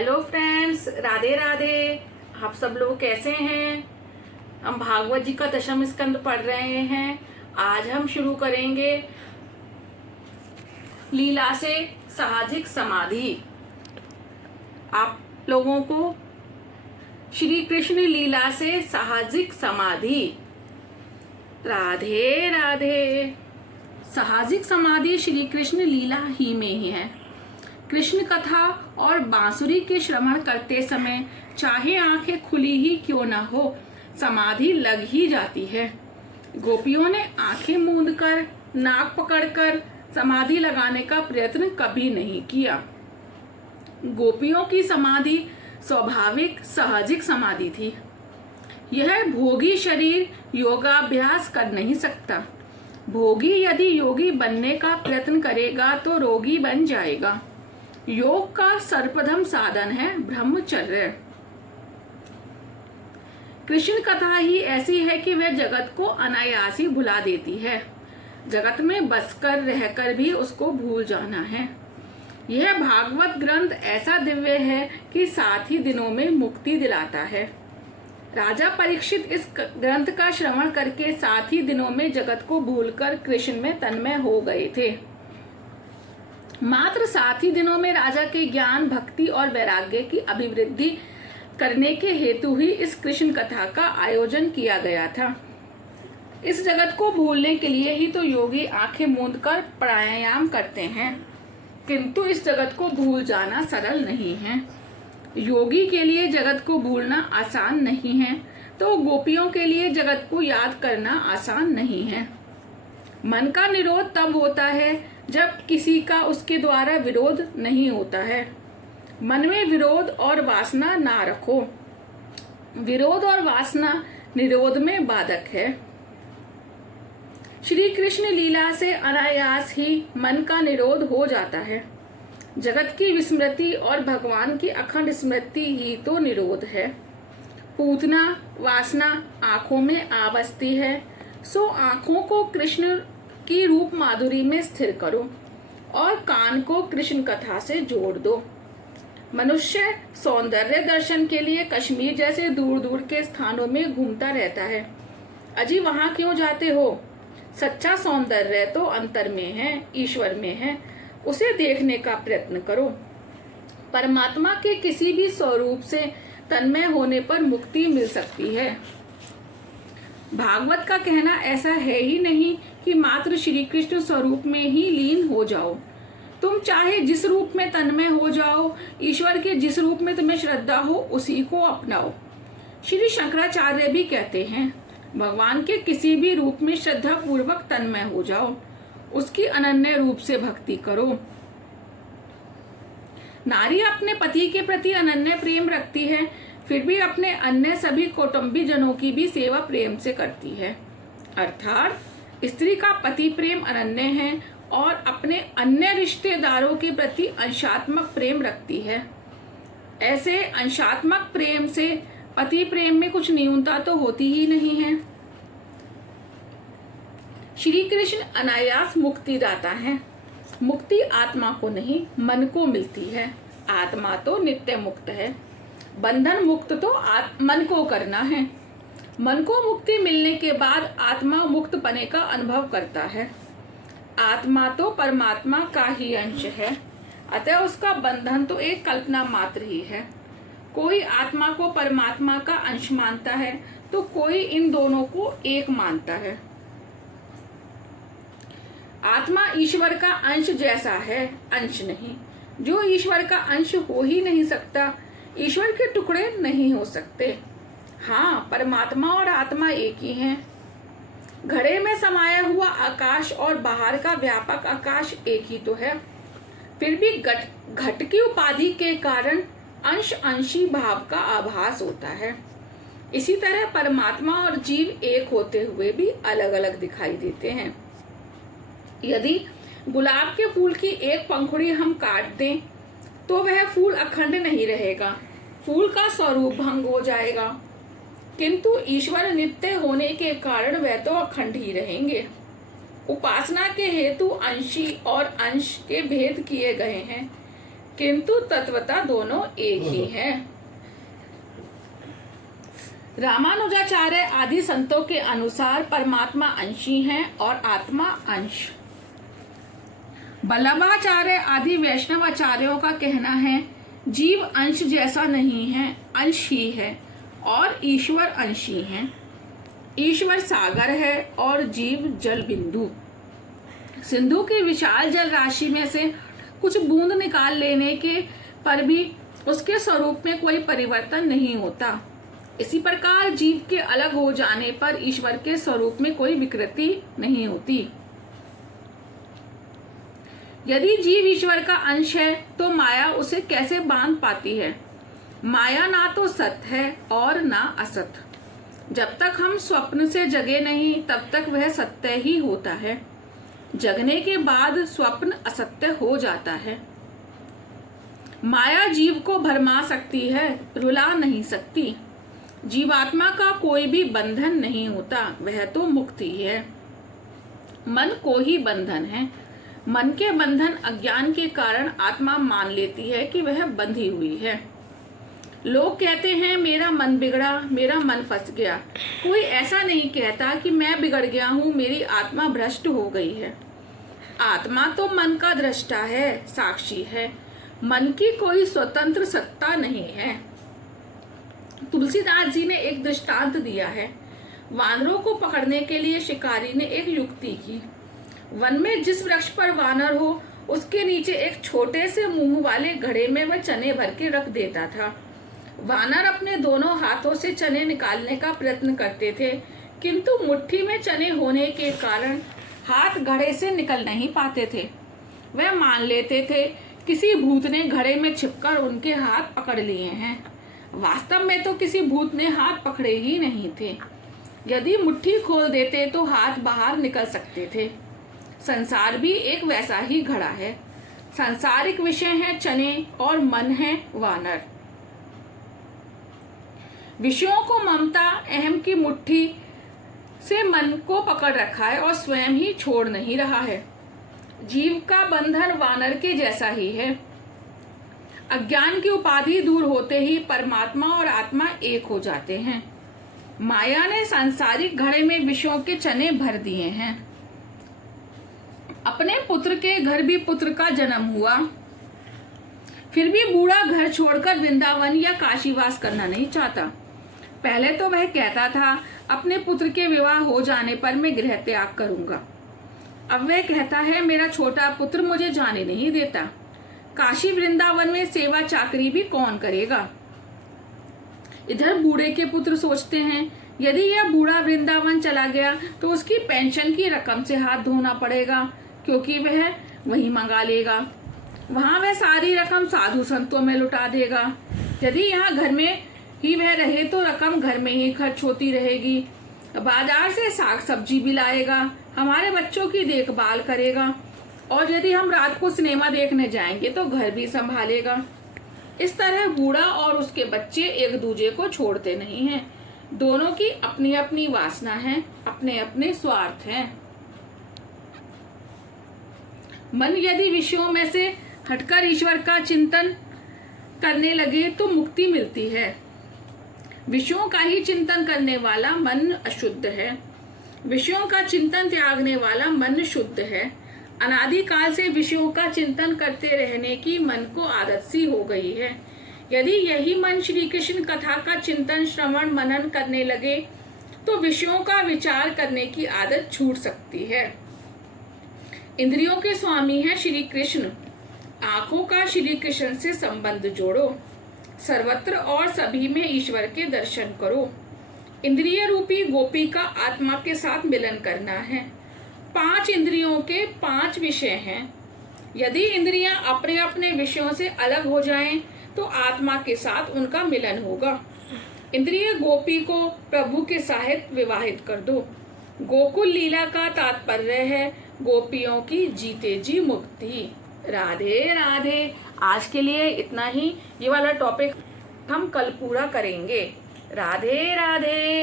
Hello friends, Radhe Radhe. आप सब लोग कैसे हैं? हम भागवत जी का दशम स्कंद पढ़ रहे हैं। आज हम शुरू करेंगे लीला से साहजिक समाधि। आप लोगों को श्री कृष्ण लीला से साहजिक समाधि। राधे राधे। साहजिक समाधि श्री कृष्ण लीला ही में ही है। कृष्ण कथा और बांसुरी के श्रवण करते समय चाहे आंखें खुली ही क्यों न हो, समाधि लग ही जाती है। गोपियों ने आंखें मूंदकर, नाक पकड़कर समाधि लगाने का प्रयत्न कभी नहीं किया। गोपियों की समाधि स्वाभाविक साहजिक समाधि थी। यह भोगी शरीर योगाभ्यास कर नहीं सकता। भोगी यदि योगी बनने का प्रयत्न करेगा तो रोगी बन जाएगा। योग का सर्वप्रथम साधन है ब्रह्मचर्य। कृष्ण कथा ही ऐसी है कि वह जगत को अनायास ही भुला देती है। जगत में बसकर रहकर भी उसको भूल जाना है। यह भागवत ग्रंथ ऐसा दिव्य है कि 7 ही दिनों में मुक्ति दिलाता है। राजा परीक्षित इस ग्रंथ का श्रवण करके 7 ही दिनों में जगत को भूलकर कृष्ण में तन्मय हो गए थे। मात्र 7 ही दिनों में राजा के ज्ञान, भक्ति और वैराग्य की अभिवृद्धि करने के हेतु ही इस कृष्ण कथा का आयोजन किया गया था। इस जगत को भूलने के लिए ही तो योगी आंखें मूंदकर प्राणायाम करते हैं, किंतु इस जगत को भूल जाना सरल नहीं है। योगी के लिए जगत को भूलना आसान नहीं है, तो गोपियों के लिए जगत को याद करना आसान नहीं है। मन का निरोध तब होता है जब किसी का उसके द्वारा विरोध नहीं होता है। मन में विरोध और वासना ना रखो। विरोध और वासना निरोध में बाधक है। श्री कृष्ण लीला से अनायास ही मन का निरोध हो जाता है। जगत की विस्मृति और भगवान की अखंड स्मृति ही तो निरोध है। पूतना वासना आंखों में आ बसती है, सो आंखों को कृष्ण की रूप माधुरी में स्थिर करो और कान को कृष्ण कथा से जोड़ दो। मनुष्य सौंदर्य दर्शन के लिए कश्मीर जैसे दूर दूर के स्थानों में घूमता रहता है। अजी वहां क्यों जाते हो? सच्चा सौंदर्य तो अंतर में है, ईश्वर में है। उसे देखने का प्रयत्न करो। परमात्मा के किसी भी स्वरूप से तन्मय होने पर मुक्ति मिल सकती है। भागवत का कहना ऐसा है ही नहीं कि मात्र श्री कृष्ण स्वरूप में ही लीन हो जाओ। तुम चाहे जिस रूप में तन्मय हो जाओ, ईश्वर के जिस रूप में तुम्हें श्रद्धा हो उसी को अपनाओ। श्री शंकराचार्य भी कहते हैं, भगवान के किसी भी रूप में श्रद्धा पूर्वक तन्मय हो जाओ, उसकी अनन्य रूप से भक्ति करो। नारी अपने पति के प्रति अनन्य प्रेम रखती है, फिर भी अपने अन्य सभी कौटुंबी जनों की भी सेवा प्रेम से करती है। अर्थात स्त्री का पति प्रेम अनन्य है और अपने अन्य रिश्तेदारों के प्रति अंशात्मक प्रेम रखती है। ऐसे अंशात्मक प्रेम से पति प्रेम में कुछ न्यूनता तो होती ही नहीं है। श्री कृष्ण अनायास मुक्ति दाता है। मुक्ति आत्मा को नहीं, मन को मिलती है। आत्मा तो नित्य मुक्त है। बंधन मुक्त तो मन को करना है। मन को मुक्ति मिलने के बाद आत्मा मुक्त पने का अनुभव करता है। आत्मा तो परमात्मा का ही अंश है, अतः उसका बंधन तो एक कल्पना मात्र ही है। कोई आत्मा को परमात्मा का अंश मानता है तो कोई इन दोनों को एक मानता है। आत्मा ईश्वर का अंश जैसा है, अंश नहीं। जो ईश्वर का अंश हो ही नहीं सकता, ईश्वर के टुकड़े नहीं हो सकते। हाँ, परमात्मा और आत्मा एक ही हैं। घड़े में समाया हुआ आकाश और बाहर का व्यापक आकाश एक ही तो है। फिर भी घट की उपाधि के कारण अंश अंशी भाव का आभास होता है। इसी तरह परमात्मा और जीव एक होते हुए भी अलग अलग दिखाई देते हैं। यदि गुलाब के फूल की एक पंखुड़ी हम काट दें तो वह फूल अखंड नहीं रहेगा, फूल का स्वरूप भंग हो जाएगा। किंतु ईश्वर नित्य होने के कारण वह तो अखंड ही रहेंगे। उपासना के हेतु अंशी और अंश के भेद किए गए हैं, किंतु तत्वतः दोनों एक ही हैं। रामानुजाचार्य आदि संतों के अनुसार परमात्मा अंशी हैं और आत्मा अंश। वल्लभाचार्य आदि वैष्णवाचार्यों का कहना है जीव अंश जैसा नहीं है, अंश ही है और ईश्वर अंशी है। ईश्वर सागर है और जीव जल बिंदु। सिंधु की विशाल जल राशि में से कुछ बूंद निकाल लेने के पर भी उसके स्वरूप में कोई परिवर्तन नहीं होता। इसी प्रकार जीव के अलग हो जाने पर ईश्वर के स्वरूप में कोई विकृति नहीं होती। यदि जीव ईश्वर का अंश है तो माया उसे कैसे बांध पाती है? माया ना तो सत्य है और ना असत। जब तक हम स्वप्न से जगे नहीं तब तक वह सत्य ही होता है। जगने के बाद स्वप्न असत्य हो जाता है। माया जीव को भरमा सकती है, रुला नहीं सकती। जीवात्मा का कोई भी बंधन नहीं होता, वह तो मुक्त ही है। मन को ही बंधन है। मन के बंधन अज्ञान के कारण आत्मा मान लेती है कि वह बंधी हुई है। लोग कहते हैं मेरा मन बिगड़ा, मेरा मन फंस गया। कोई ऐसा नहीं कहता कि मैं बिगड़ गया हूँ, मेरी आत्मा भ्रष्ट हो गई है। आत्मा तो मन का दृष्टा है, साक्षी है। मन की कोई स्वतंत्र सत्ता नहीं है। तुलसीदास जी ने एक दृष्टांत दिया है। वानरों को पकड़ने के लिए शिकारी ने एक युक्ति की। वन में जिस वृक्ष पर वानर हो उसके नीचे एक छोटे से मुंह वाले घड़े में वह चने भर के रख देता था। वानर अपने दोनों हाथों से चने निकालने का प्रयत्न करते थे, किंतु मुट्ठी में चने होने के कारण हाथ घड़े से निकल नहीं पाते थे। वह मान लेते थे किसी भूत ने घड़े में छिपकर उनके हाथ पकड़ लिए हैं। वास्तव में तो किसी भूत ने हाथ पकड़े ही नहीं थे। यदि मुट्ठी खोल देते तो हाथ बाहर निकल सकते थे। संसार भी एक वैसा ही घड़ा है। सांसारिक विषय है चने और मन है वानर। विषयों को ममता अहम की मुट्ठी से मन को पकड़ रखा है और स्वयं ही छोड़ नहीं रहा है। जीव का बंधन वानर के जैसा ही है। अज्ञान की उपाधि दूर होते ही परमात्मा और आत्मा एक हो जाते हैं। माया ने सांसारिक घड़े में विषयों के चने भर दिए हैं। अपने पुत्र के घर भी पुत्र का जन्म हुआ, फिर भी बूढ़ा घर छोड़कर वृंदावन या काशीवास करना नहीं चाहता। पहले तो वह कहता था अपने पुत्र के विवाह हो जाने पर मैं गृह त्याग करूंगा। अब वह कहता है मेरा छोटा पुत्र मुझे जाने नहीं देता। काशी वृंदावन में सेवा चाकरी भी कौन करेगा? इधर बूढ़े के पुत्र सोचते हैं यदि यह बूढ़ा वृंदावन चला गया तो उसकी पेंशन की रकम से हाथ धोना पड़ेगा, क्योंकि वह वहीं मंगा लेगा। वहां वह सारी रकम साधु संतों में लुटा देगा। यदि यहाँ घर में ही वह रहे तो रकम घर में ही खर्च होती रहेगी। बाजार से साग सब्जी भी लाएगा, हमारे बच्चों की देखभाल करेगा, और यदि हम रात को सिनेमा देखने जाएंगे तो घर भी संभालेगा। इस तरह बूढ़ा और उसके बच्चे एक दूसरे को छोड़ते नहीं हैं। दोनों की अपनी अपनी वासना है, अपने अपने स्वार्थ हैं। मन यदि विषयों में से हटकर ईश्वर का चिंतन करने लगे तो मुक्ति मिलती है। विषयों का ही चिंतन करने वाला मन अशुद्ध है। विषयों का चिंतन त्यागने वाला मन शुद्ध है। अनादिकाल से विषयों का चिंतन करते रहने की मन को आदत सी हो गई है। यदि यही मन श्री कृष्ण कथा का चिंतन श्रवण मनन करने लगे तो विषयों का विचार करने की आदत छूट सकती है। इंद्रियों के स्वामी है श्री कृष्ण। आंखों का श्री कृष्ण से संबंध जोड़ो। सर्वत्र और सभी में ईश्वर के दर्शन करो। इंद्रिय रूपी गोपी का आत्मा के साथ मिलन करना है। 5 इंद्रियों के 5 विषय हैं। यदि इंद्रियां अपने अपने विषयों से अलग हो जाएं, तो आत्मा के साथ उनका मिलन होगा। इंद्रिय गोपी को प्रभु के साथ विवाहित कर दो। गोकुल लीला का तात्पर्य है गोपियों की जीते जी मुक्ति। राधे राधे। आज के लिए इतना ही। ये वाला टॉपिक हम कल पूरा करेंगे। राधे राधे।